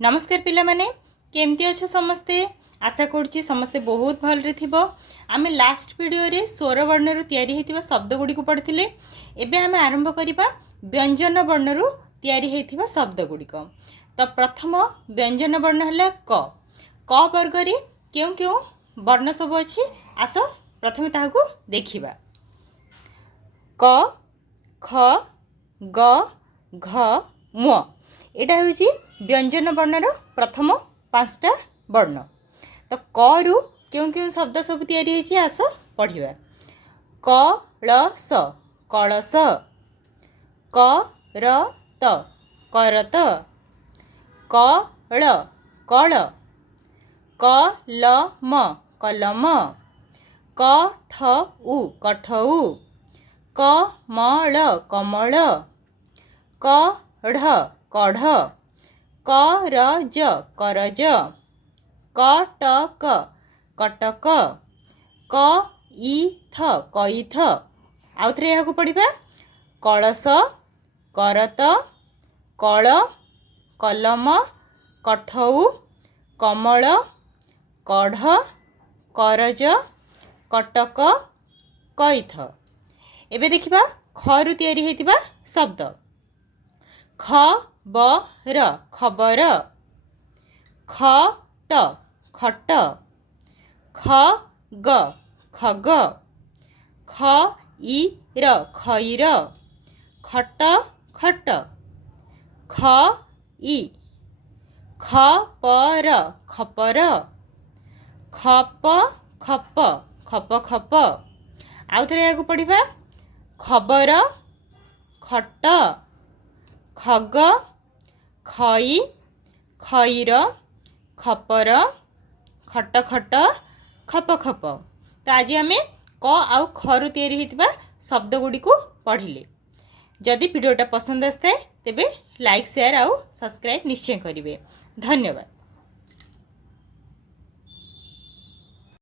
नमस्कार पिला माने केमती अच्छो समस्ते। आशा करुच्ची समस्ते बहुत भलरे थिबो। आमे लास्ट वीडियो रे स्वर वर्णरु तयारी हेतिबा शब्द गुडी को पढ़थिले। एबे आमे आरंभ करिबा व्यंजन वर्णरु तयारी हेतिबा शब्द गुडी को। तो प्रथम व्यंजन वर्ण हला क। क वर्ग रे केउ केउ वर्ण सब अछि आस प्रथमे ताहाकू देखिबा। क ख ग घ म एटा होची व्यंजन वर्णर प्रथम पांचटा वर्ण। तो क रु क्यों क्यों शब्द सब तैयारी होची आस पढ़िबा। कलस कलस, करत करत, कल कल, कलम कलम, कठउ कठउ, कमल कमल, कढ़ कढ़, करज करज, कटक कटक, कईथ कईथ। आउ थरे यहाँ पढ़िबा। कलश करत कल कलम कठउ कमल कढ़ करज कटक कईथ। एबे देखिबा खरु तयारी हेतिबा शब्द। खबर खबर, खट खट, खग खग, खईर खईर, खट खट, खई खपर खपर, खप खप खप खप। आउ थरे यहाँ पढ़िबा। खबर खट, खग खई खईर, खपर, खट खट, खप खप। तो आज आम क आउ खरु तैयारी हेतिबा शब्द गुडी को पढ़िले। जदि वीडियोटा पसंद आसता तेबे लाइक शेयर आउ सब्सक्राइब निश्चय करिवे। धन्यवाद।